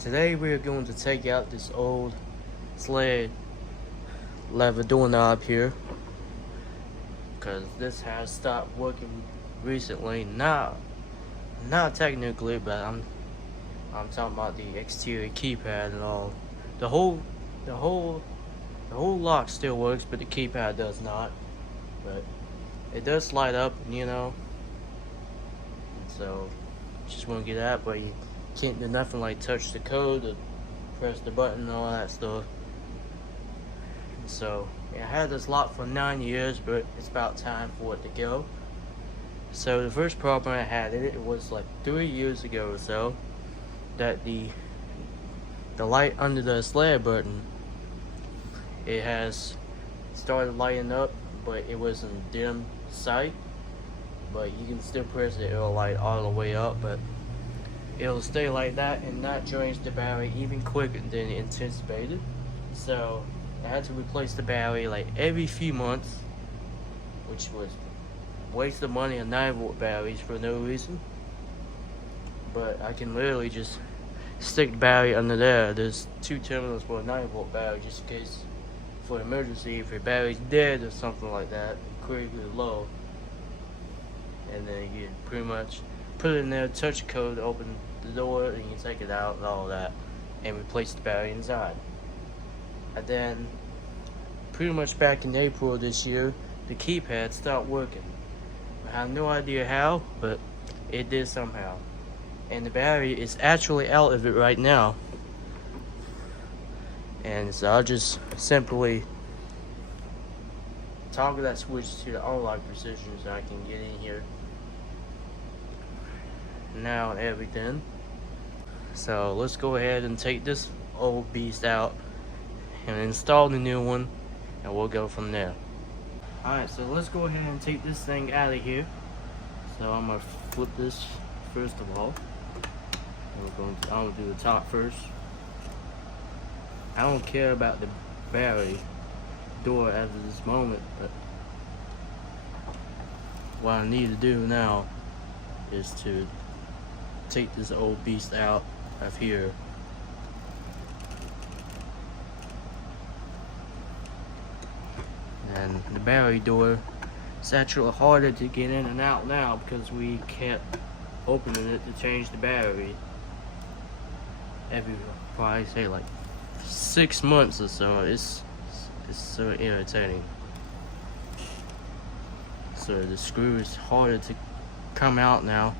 Today we're going to take out this old sled lever doorknob here, because this has stopped working recently. Not technically, but I'm talking about the exterior keypad and all. The whole lock still works, but the keypad does not. But it does slide up, and so just want to get out, but you can't do nothing like touch the code or press the button and all that stuff. So I had this lock for 9 years, but it's about time for it to go. So the first problem I had in it was like 3 years ago or so, that the light under the sled button, it has started lighting up, but it was in dim sight. But you can still press it, it'll light all the way up, but it'll stay like that, and that drains the battery even quicker than anticipated. So I had to replace the battery like every few months, which was waste of money on 9-volt batteries for no reason. But I can literally just stick the battery under there. There's 2 terminals for a 9-volt battery, just in case for an emergency, if your battery's dead or something like that, critically low. And then you pretty much put it in there, touch the code, open the door, and you take it out and all that, and replace the battery inside. And then pretty much back in April of this year, the keypad stopped working. I have no idea how, but it did somehow. And the battery is actually out of it right now. And so I'll just simply toggle that switch to the unlock precision so I can get in here now and everything. So let's go ahead and take this old beast out and install the new one, and we'll go from there. Alright, so let's go ahead and take this thing out of here. So I'm gonna flip this first of all. I'm gonna do the top first. I don't care about the battery door as of this moment, but what I need to do now is to take this old beast out of here. And the battery door is actually harder to get in and out now because we kept opening it to change the battery every, probably say like 6 months or so. It's so irritating. So the screw is harder to come out now.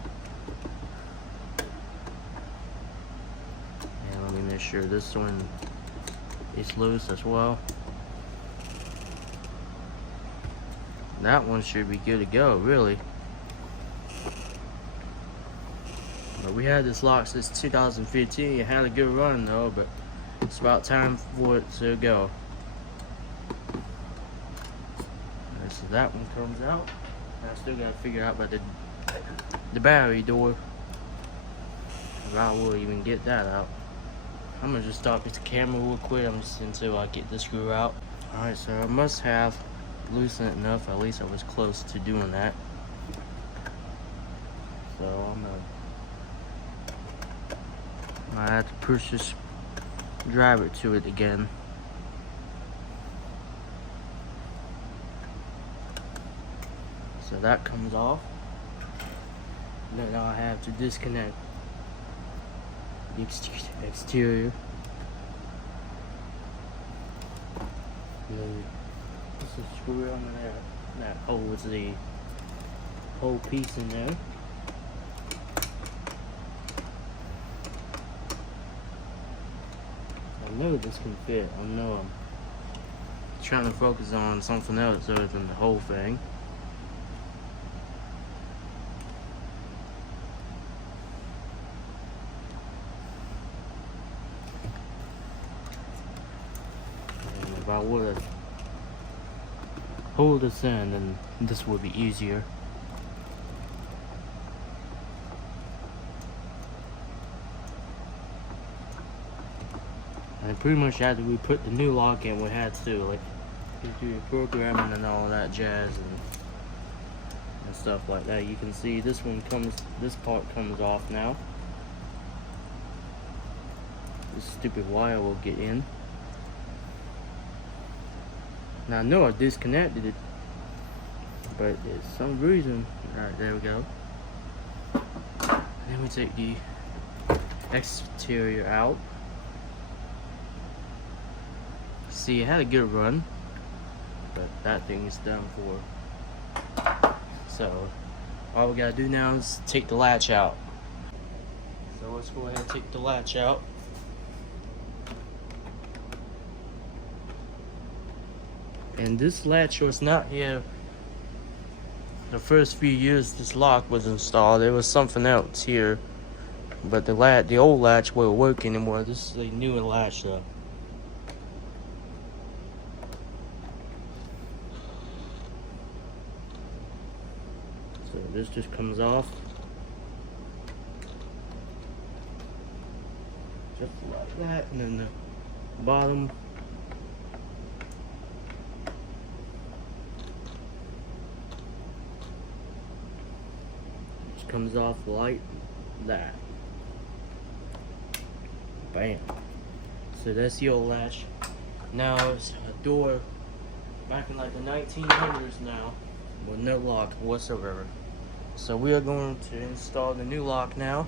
And let me make sure this one is loose as well. That one should be good to go, really. But we had this lock since 2015. It had a good run though, but it's about time for it to go. Alright, so that one comes out. I still gotta figure out about the battery door. I will even get that out. I'm gonna just stop the camera real quick. Until I get the screw out. Alright, so I must have loosened it enough. At least I was close to doing that. So I'm gonna have to push this driver to it again. So that comes off. Then I'll have to disconnect the exterior. And then this is screw on there that holds the whole piece in there. I know this can fit. I know I'm trying to focus on something else other than the whole thing. And if I would hold this in, then this would be easier. And pretty much after we put the new lock in, we had to like do your programming and all that jazz and stuff like that. You can see this part comes off now. this stupid wire will get in. Now I know I disconnected it, but there's some reason. Alright, there we go. Then we take the exterior out. See, it had a good run, but that thing is done for. So all we gotta do now is take the latch out. So let's go ahead and take the latch out. And this latch was not here the first few years this lock was installed. There was something else here, but the old latch won't work anymore. This is a newer latch though. So this just comes off just like that, and then the bottom just comes off like that. Bam. So that's the old latch. Now it's a door back in like the 1900s now, with no lock whatsoever. So we are going to install the new lock now,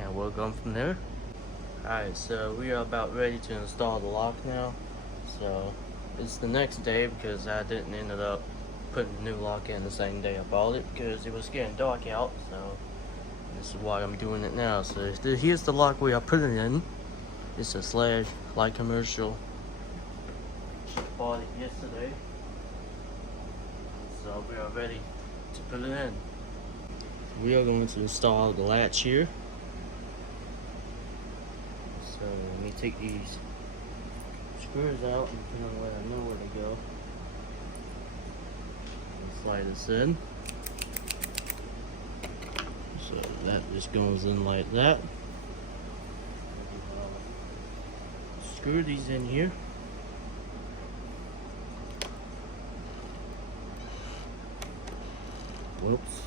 and we'll go from there. Alright, so we are about ready to install the lock now. So it's the next day because I didn't end up putting the new lock in the same day I bought it because it was getting dark out. So this is why I'm doing it now. So here's the lock we are putting in. It's a Schlage light commercial. Just bought it yesterday. So we are ready to put it in. We are going to install the latch here. So let me take these screws out and put them where I know where to go. And slide this in. So that just goes in like that. Screw these in here. Whoops.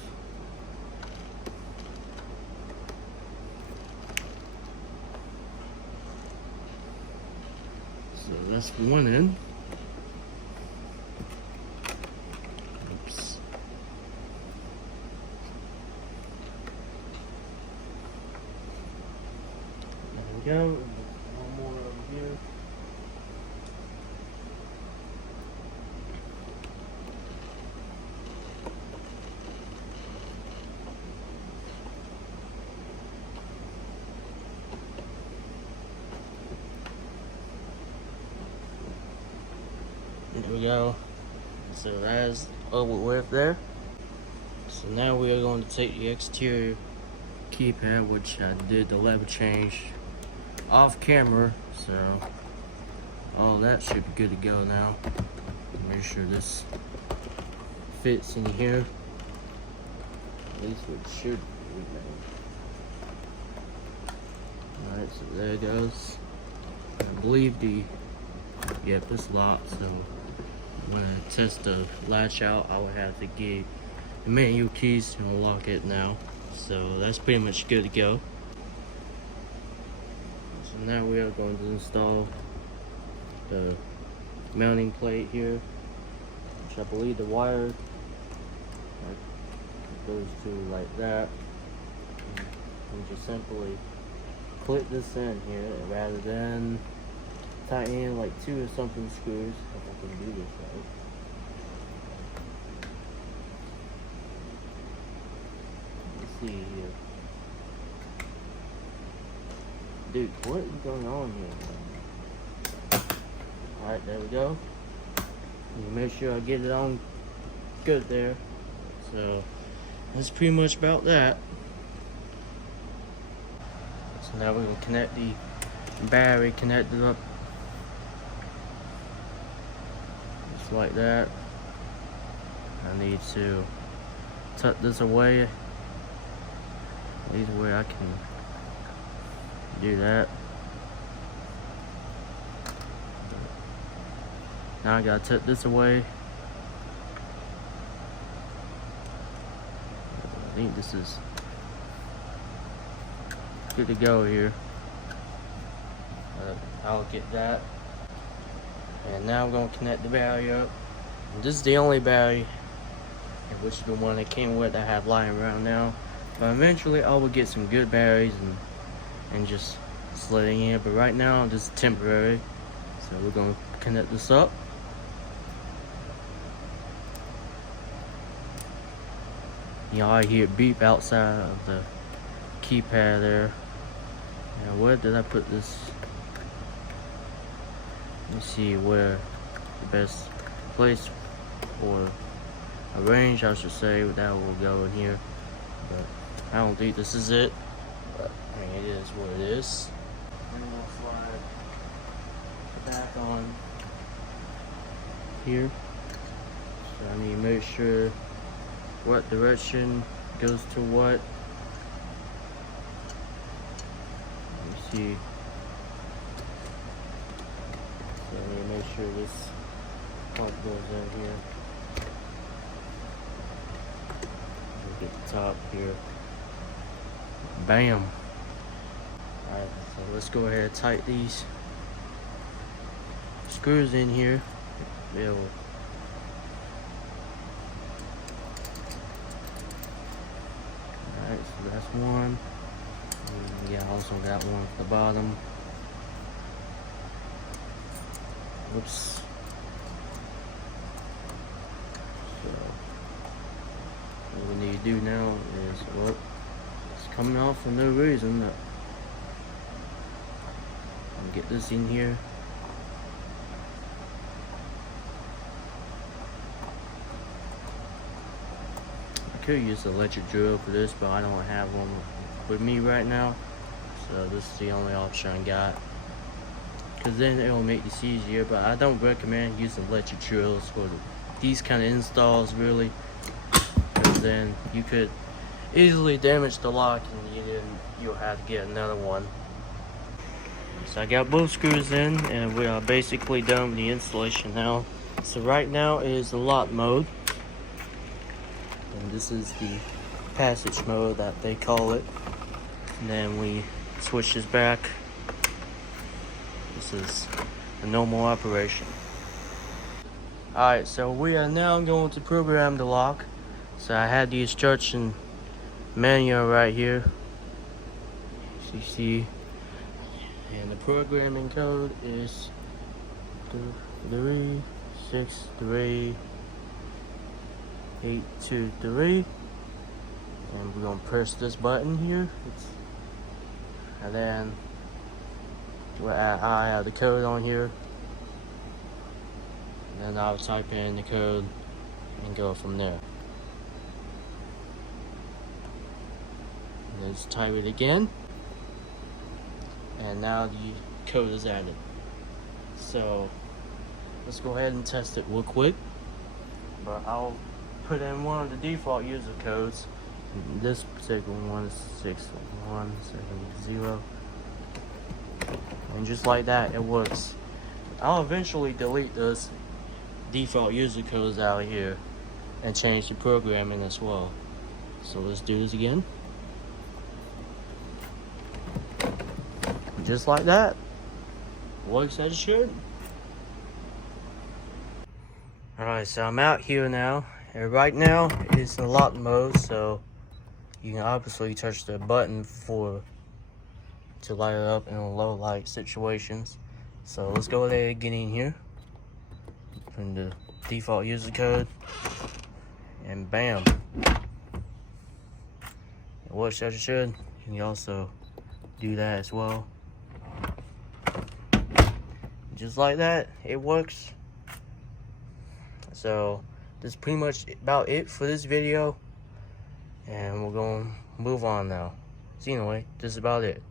So that's one end. Oops. There we go. One more over here. There we go. So that's over with there. So now we are going to take the exterior keypad, which I did the level change off camera. So all that should be good to go now. Make sure this fits in here. At least it should be. Alright, so there it goes. I believe yep, it's locked, so when I test the latch out, I will have to get the manual keys to unlock it now. So that's pretty much good to go. So now we are going to install the mounting plate here, which I believe the wire goes to like that. And just simply clip this in here rather than tighten in like 2 or something screws, if I can do this right. Let's see here. Dude, what is going on here? Alright, there we go. You make sure I get it on good there. So that's pretty much about that. So now we can connect the battery, connect it up just like that. I need to tuck this away, at least where I can do that. Now I gotta tuck this away. I think this is good to go here. I'll get that. And now I'm going to connect the battery up. And this is the only battery, which is the one that came with that I have lying around now. But eventually I will get some good batteries and just slid in here. But right now this is temporary. So we're going to connect this up. You know, I hear it beep outside of the keypad there. Now, where did I put this? Let me see where the best place or a range, I should say, that will go in here. But I don't think this is it. But I mean, it is what it is. I'm gonna slide back on here. So I need to make sure what direction goes to what. Let me see. So I need to make sure this pump goes in here. Look at the top here. Bam. Alright, so let's go ahead and tighten these screws in here. There we go. Alright, so that's one. And we also got one at the bottom. Oops. So what we need to do now is, well, it's coming off for no reason. Get this in here. I could use an electric drill for this, but I don't have one with me right now. So this is the only option I got. Because then it will make this easier, but I don't recommend using electric drills for these kind of installs, really. Because then you could easily damage the lock and you'll have to get another one. So I got both screws in and we are basically done with the installation now. So right now is the lock mode. And this is the passage mode that they call it. And then we switch this back. This is a normal operation. Alright, so we are now going to program the lock. So I had the instruction manual right here. So you see. And the programming code is 363823. And we're gonna press this button here. And then I have the code on here. And then I'll type in the code and go from there. And let's type it again. And now the code is added. So let's go ahead and test it real quick. But I'll put in one of the default user codes. This particular one is 61770. And just like that, it works. I'll eventually delete those default user codes out here and change the programming as well. So let's do this again. Just like that. Works as it should. Alright, so I'm out here now. And right now it's in lock mode, so you can obviously touch the button to light it up in low light situations. So let's go ahead and get in here. Put in the default user code. And bam. It works as it should. You can also do that as well. Just like that, it works. So that's pretty much about it for this video, and we're gonna move on now. So anyway, this is about it.